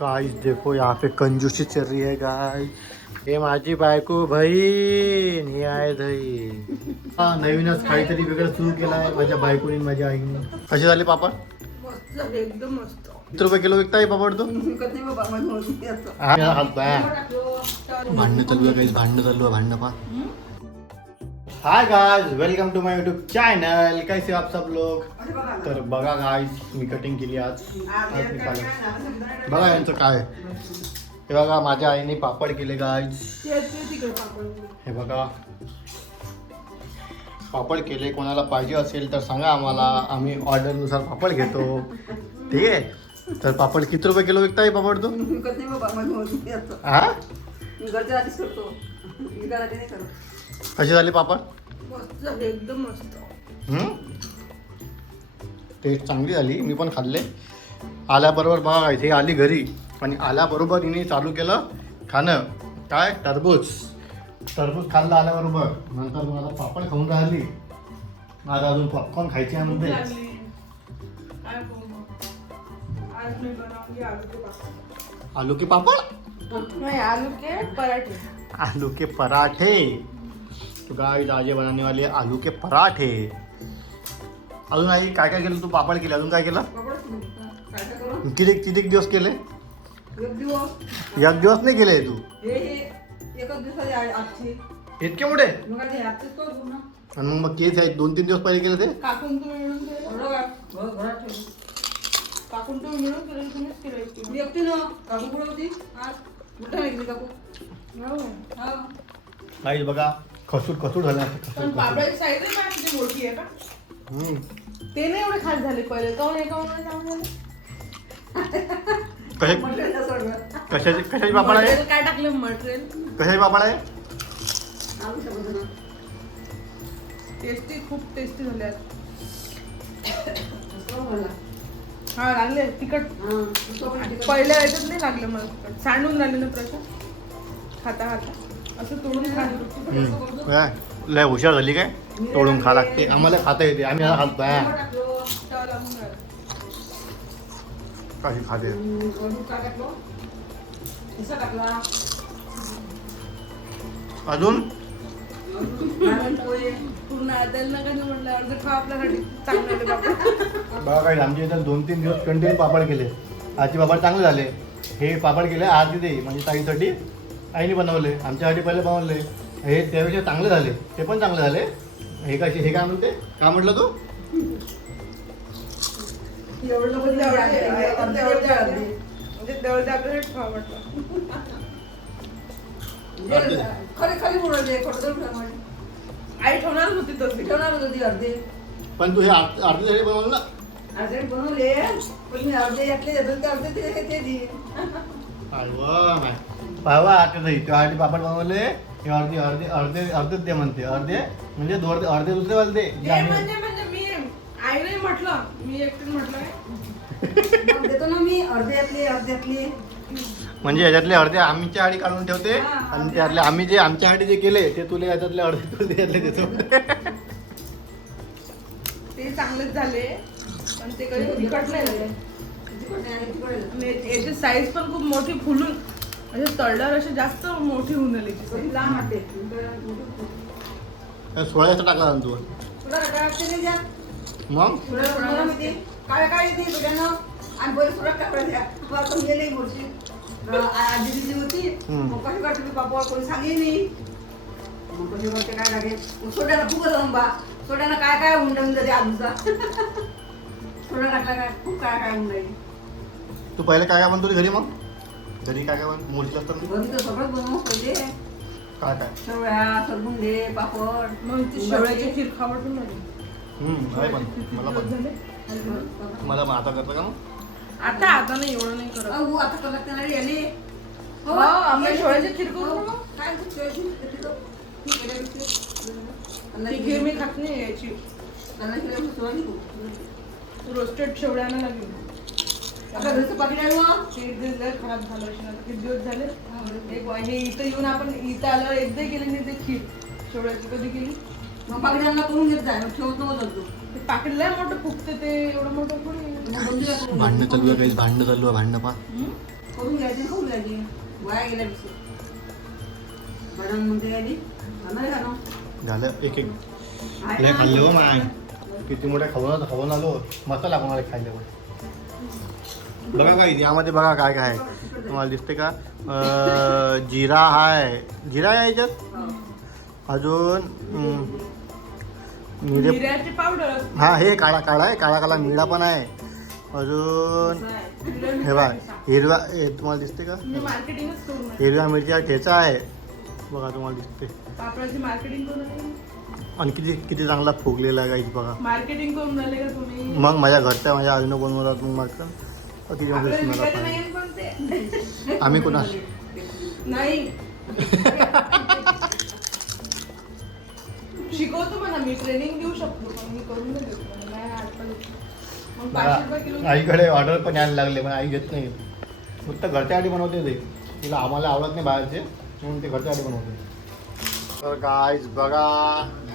Guys देखो यहाँ पे कंजूसी चल रही है गाइस. हे माझी बायको बहीण ही आहे दही. नवीनच काहीतरी वेगळं सुरू केलं आहे माझ्या बायकोनी माझ्या आईने. कसे झाले पापड? मस्त झाले, एकदम मस्त. किती रुपये किलो विकताय पापड तो? भांडण चालू आहे गाइस, भांडण चालू आहे, भांडण पा. Hi guys, welcome to my YouTube channel. कैसे हो आप सब लोग? तर बघा गाइस, मी कटिंग केली आज मी पाहिलं. बघा यांचं काय हे बघा, माझ्या आईने पापड केले गाइस. हे बघा पापड केले. कोणाला पाहिजे असेल तर सांगा आम्हाला, आम्ही ऑर्डरनुसार पापड घेतो. ठीक आहे. तर पापड किती रुपये किलो विकताय पापड तो? हा कसे झाले पापड? मस्त झाले, एकदम मस्त. टेस्ट चांगली झाली, मी पण खाल्ले. आल्याबरोबर बघा इथे आली घरी आणि आल्याबरोबर हिने चालू केलं खाणं. काय टरबूज खाल्लं आल्याबरोबर. नंतर मला पापड खाऊन राहिली. आज अजून पॉपकॉर्न खायचे आहे म्हणते. आलू के पापड नहीं, आलू के पराठे. आलू के पराठे. तो गाइस आज ये बनाने वाले आलू के पराठे. अजून आई काय काय केलं? तू पापड केले, अजून काय केलं? किती दिवस केले? एक दिवस नाही केले तू? इतके मोठे? आणि मग केस आहेत 2-3 दिवस पहिले केले ते? काकून तुम्ही मिळून तुम्हीच केलं. मी एकटी ना काकू कुठे होती आज? कुठे गेली काकू? गाइस बघा खसूर झाले. पण पापडाची साईज किती मोठी आहे का? ते नाही एवढे खास झाले पहिले. कशाची पापड आहे? काय टाकलं मटेरियल? कशाची पापड आहे? टेस्टी, खूप टेस्टी झाले. हा लागले तिखट. पहिल्या याच्यात नाही लागलं मला तिखट. सांडून झाले ना प्रश्न खाता असं तोडून खा. लय हुशार झाली काय? तोडून खा लागते. आम्हाला खाता येते, आम्ही खातो. कशी खाते? अजून पूर्ण आदायला नका नाही म्हटलं. अर्ध खा आपल्यासाठी चांगलं पापड. बघा काय आमच्या इथं 2-3 दिवस कंटिन्यू पापड केले. आजचे पापड चांगले झाले. हे पापड केले आज तिथे म्हणजे ताईसाठी आईने बनवले. आमच्यासाठी पहिले बनवले. हे त्यापेक्षा चांगले झाले. ते पण चांगले झाले. हे काय म्हणते? काय म्हटलं तू? आई ठेवणारच होती तशी. ठेवणार होती अर्धे. पण तू हे अर्धे झाले बनवलं ना? अर्धे बनवले पण मी अर्धे यातले ते अर्धे ते दे. पावा आता त्यासाठी पापड बनवले. हे अर्धेच दे म्हणते. अर्धे म्हणजे अर्धे दुसरे वाले दे. म्हणजे मी आई नाही म्हटलं, मी एकटीच म्हटलं. देतो ना मी अर्ध्यातले. म्हणजे याच्यातले अर्धे आमच्या आडी काढून ठेवते आणि त्यातले आम्ही जे आमच्या आडी जे केले ते तुला याच्यातले अर्धे तुला यातले देतो. ते चांगलेच झाले पण ते कधी तिखट नाही झाले. याची साईज पण खूप मोठी फुलून असे तळल्यावर अशी जास्त मोठी होऊन आली. लहान वाटते. 16 टाकला तू मग? काय येते तुझ्यानं आणि बरेच थोडा टाकला द्या. आपण गेले मोठी आजी दिली होती. मग कशी काढते बाबा कोणी सांगे नाही. मग कशी म्हणते काय लागेल सोड्याला फुगत आंबा. सोड्यानं काय उंडवून जाते आजूचा. सोडा टाकला काय खूप काय उंडाई. तू पहिले काय म्हणतो घरी? मग घरी काय मोठी असतात घरी तर सगळंच बनवू पहिले. काय शेवळ्या, सरबुंडे, पापड. मग ती शेवळ्याची खीर खावडून मला आता करतं का मग? आता नाही एवढं नाही करत. आता कला करणार याने. हो आम्ही शेवळ्याची खीर करू ना. काय ती खीर मी खात नाही याची. रोस्टेड शेवळ्यानं लागली. आता घरचं पाकिट आहे मग. ते खराब झालं असेल. आता किती दिवस झाले. हे इथं येऊन आपण इथं आल्यावर एकदा केली नाही ते खीर शेवळ्याची. कधी केली? मग पाकिटांना करून घेत जाय. ठेवतो मग ते पाकिट लय मोठं फुगते. ते एवढं मोठं थोडी. भांडणं चालू आहे, भांडणं पा. करून घ्यायची खाऊन घ्यायची वाया गेल्यापेक्षा बनवून मग ते आधी नाही खाणं झालं एक एक लय खाल्ले हो माय किती मोठे खाऊन आलो मस्त लागून मला खाल्ल्यावर बघा काय यामध्ये बघा काय काय आहे तुम्हाला दिसते का जिरा आहे जिरा आहे याच्यात अजून मिरे मिऱ्याची पावडर हा हे काळा काळा आहे काळा मिरा पण आहे अजून हे बघा हिरवा हे तुम्हाला दिसते का मी मार्केटिंगच करून राहिली. हिरव्या मिरच्या ठेचा आहे बघा तुम्हाला दिसते पापडाची मार्केटिंग करून राहिली. आणि किती किती चांगला फुगलेला आहे गाईस बघा मार्केटिंग करून राहिले का तुम्ही मग माझ्या घरच्या माझ्या आईनं बनवतात मग मात्र किती आपल्याला मला विकायचं पाहिजे नाही पण ते आम्ही कोणा नाही शिकवतो म्हणा मी ट्रेनिंग देऊ शकतो पण मी करून नाही देतो नाही आजकाल मग 500 रुपये किलो आईकडे ऑर्डर पण यायला लागले पण आई घेत नाही फक्त घरच्यासाठी बनवते ते तिला आम्हाला आवडत नाही बाहेरचे म्हणून ते घरच्यासाठी बनवते तर गाईज बघा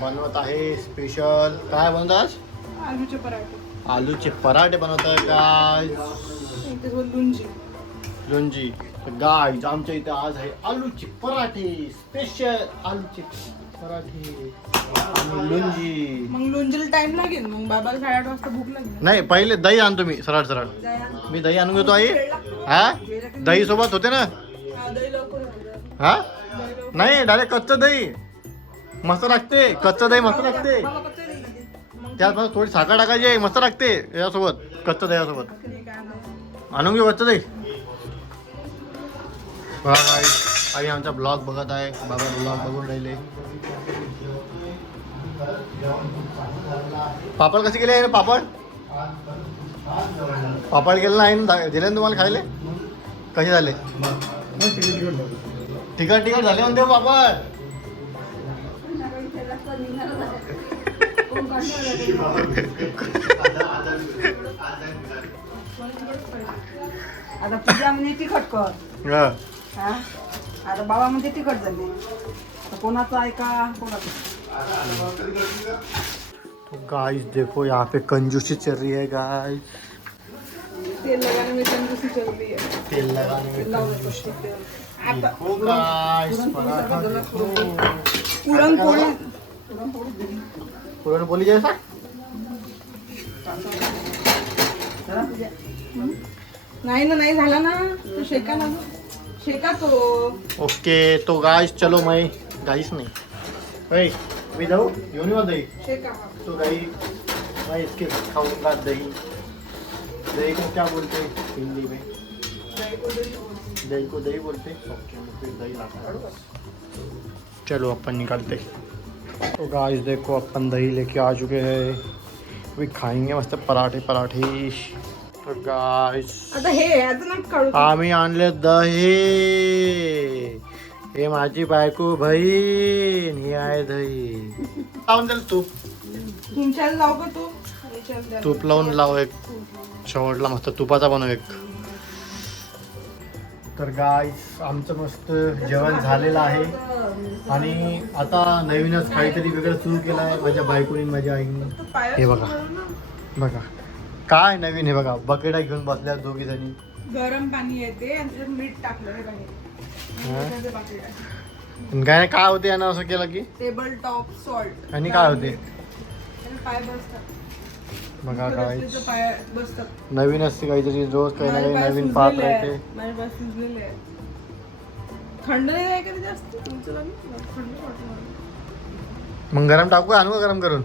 बनवत आहे स्पेशल काय बनवतात आलूचे पराठे आलूचे पराठे बनवतात गाईज त्याच्यासोबत लुंजी लोणची गाईज आमच्या इथे आज आहे आलूचे पराठे स्पेशल आलूचे पराठे आणि लोणची मग लुंजीला टाइम लागेल मग बाबाला 8:30 वाजता भूक लागेल नाही पहिले दही आणतो मी सरळ सरळ मी दही आणून घेतो आई हा दही सोबत होते ना हा, दही लवकर होतं. हा नाही डायरेक्ट कच्चं दही मस्त लागते कच्चं दही मस्त लागते बाबा कच्चं नाही खाते. त्यात मग थोडी साखर टाकायची आहे मस्त लागते यासोबत कच्चं दह्यासोबत भाकरी काय नाही. आणून घेऊ कच्चं दही बघा आई आमचा ब्लॉग बघत आहे बाबा ब्लॉग बघून राहिले पापड कसे केले आहे ना पापड पापड केलं नाही ना दिले ना तुम्हाला खायले कसे झाले तिखट तिखट झाले म्हणते हो पापड संध्याकाळी त्याला तर निघालच आहे. कोण काढणार आहे? आता पूजा म्हणजे तिखट कर हा. हा आता बाबा म्हणजे तिखट झाले आता कोणाचं ऐका कोणाचं तो गाइस देखो यहाँ पे कंजूसी चल रही है गाइस तेल लगाने में कंजूसी चल रही है तेल लगाने में कंजूसी आता देखो गाइस पराठा देखो पुरणपोळी पुरणपोळी जैसा जरा पूजा नाही ना नाही झाला ना तो शेका ना शेका तो ओके तो गाइस चलो मैं गाइस नहीं भाई मी जाऊ घेऊन येऊ दही शेका तो दही मैं इसके खाऊंगा दही दही को क्या बोलते हैं हिंदी में दही को दही बोलते हैं ओके फिर दही लाता है चलो अपन निकालते तो गाइस देखो अपन दही लेके आ चुके हैं अभी खाएंगे मस्त पराठे पराठे तो गाइस आता हे आता ना काढू आम्ही आणले दही हे माझी बायको बहीण ही आहे दही लावून द्याल तूप तुमच्याला लाव का तू याच्याला द्या. तूप लावून लाव एक शेवटला मस्त तुपाचा बनव एक तर गाईस आमचं मस्त जेवण झालेलं आहे आणि आता नवीनच काहीतरी वेगळं सुरू केलं आहे माझ्या बायकोनी माझ्या आईने तू पायावर हे बघा. मारू ना. बघा काय नवीन हे बघा बकेटा घेऊन बसल्या दोघी जणी गरम पाणी येते आणि त्याच्यात मीठ टाकलं हे बाहेर काय काय होते यानं असं केलं की टेबल टॉप सॉल्ट आणि काय होते पाय बसतात बघा काय त्याचे पाय बसतात नवीन असते काहीतरी रोज काही ना माझे काही पाय नवीन पाहत सुजलेले राहते आहेत. माझे पाय सुजलेले आहेत. थंड नाही आहे का ते जास्त तुमचं झालं? थंड वाटलं मला. मग गरम टाकू का आणू का गरम करून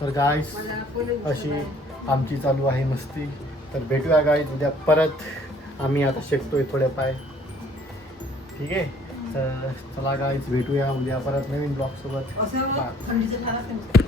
तर गाईस अशी आमची चालू आहे मस्ती तर भेटूया गाईस उद्या परत आम्ही आता शेकतोय थोडे पाय ठीक आहे तर चला गाईस भेटूया उद्या परत नवीन ब्लॉग सोबत असं थंडीचं खायला